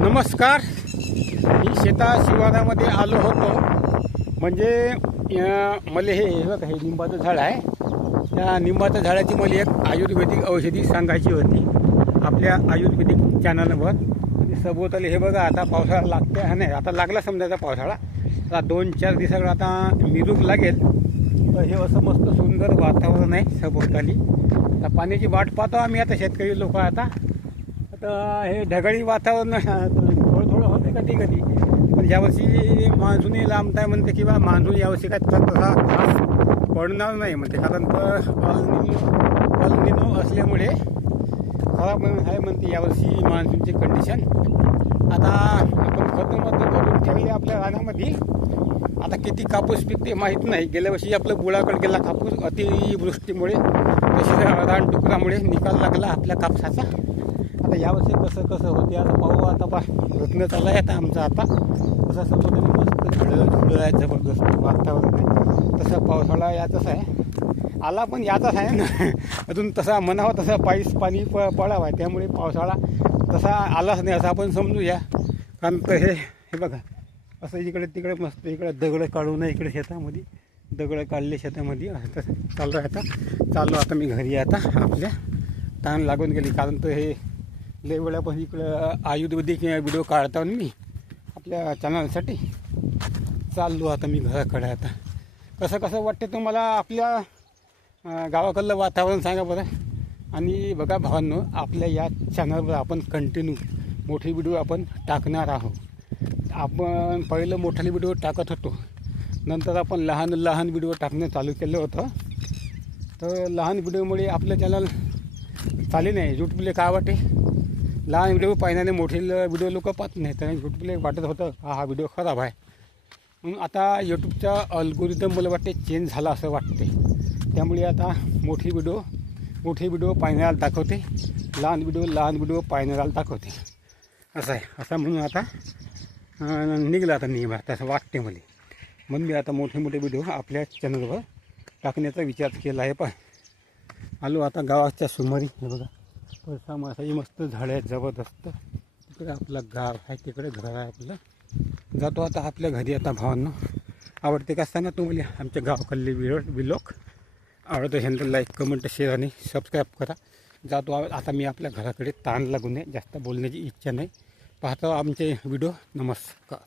नमस्कार. मी शिवारामध्ये आलो होतो. म्हणजे मला हे बघा, हे निंबाचं झाड आहे. त्या निंबाच्या झाडाची मला एक आयुर्वेदिक औषधी सांगायची होती आपल्या आयुर्वेदिक चॅनलवर. आणि सभोवताली हे बघा, आता पावसाळा लागते हा, नाही आता लागला समजायचा पावसाळा. आता 2-4 दिवसाकडे आता मिरूग लागेल. तर हे असं मस्त सुंदर वातावरण आहे सभोवताली. आता पाण्याची वाट पाहतो आम्ही. आता शेतकरी लोक आता हे ढगाळी वातावरण थोडं थोडं होते कधी कधी. पण यावर्षी मान्सूनही लांबत आहे म्हणते, किंवा मान्सून यावर्षी काय तसा खास पडणार नाही म्हणते. कारण ऑल निनो असल्यामुळे खराब आहे म्हणते यावर्षी मान्सूनची कंडिशन. आता आपण खतं भरून ठेवले आपल्या रानामध्ये. आता किती कापूस पिकते माहीत नाही. गेल्या वर्षी आपलं बुळाकडे गेला कापूस अतिवृष्टीमुळे, तसेच रान डुकरामुळे निकाल लागला आपल्या कापसाचा. आता यावर्षी कसं होते आता पाहू. आता प्रयत्न चालू आहे आता आमचा. आता तसं सगळं मस्त झुळं आहे, जबरदस्त वातावरण आहे. तसा पावसाळा याचाच आहे, आला पण याचाच आहे ना. अजून तसा म्हणावा तसा पाणी पडावा आहे. त्यामुळे पावसाळा तसा आलाच नाही असं आपण समजूया. कारण तर हे बघा, असं इकडे तिकडे मस्त इकडे दगडं काढून इकडे शेतामध्ये दगडं काढले शेतामध्ये. असं तसं चालू आहे. आता मी घरी आता आपल्या ताण लागून गेली. कारण तर हे लय वेळापासून इकडं आयुर्वेदिक व्हिडिओ काढतो मी आपल्या चॅनलसाठी. चाललो आता मी घराकडे. आता कसं वाटते तुम्हाला आपल्या गावाकडलं वातावरण सांगा बरं. आणि बघा भावांनो, आपल्या या चॅनलवर आपण कंटिन्यू मोठी व्हिडिओ आपण टाकणार आहोत. आपण पहिलं मोठाले व्हिडिओ टाकत होतो, नंतर आपण लहान व्हिडिओ टाकणं चालू केलं होतं. तर लहान व्हिडिओमुळे आपलं चॅनल चालले नाही. यूट्यूबला काय वाटे, लहान व्हिडिओ पाहण्याने मोठे व्हिडिओ लोक पाहत नाही. तर यूट्यूबला वाटत होतं हा व्हिडिओ खराब आहे. म्हणून आता यूट्यूबचा अल्गोरिदम मला वाटते चेंज झाला असं वाटते. त्यामुळे आता मोठे व्हिडिओ पाहण्याला दाखवते, लहान व्हिडिओ पाहण्याला दाखवते. असं आहे. असं म्हणून आता निघाला आता नियम असं वाटते मला. म्हणून मी आता मोठे व्हिडिओ आपल्या चॅनलवर टाकण्याचा विचार केला आहे. पण आलो आता गावाच्या सुमारी. हे बघा, पैसा मासाची मस्त झाडं आहेत जबरदस्त. तिकडे आपलं गाव आहे, तिकडे घर आहे आपलं. जातो आता आपल्या घरी. आता भावांना आवडते का सांगा तुम्हाला आमच्या गावाकडले व्हिडिओ. आवडत असेल तर लाईक, कमेंट, शेअर आणि सबस्क्राईब करा. जातो आता मी आपल्या घराकडे. ताण लागू नये, जास्त बोलण्याची इच्छा नाही. पाहतो आमचे व्हिडिओ. नमस्कार.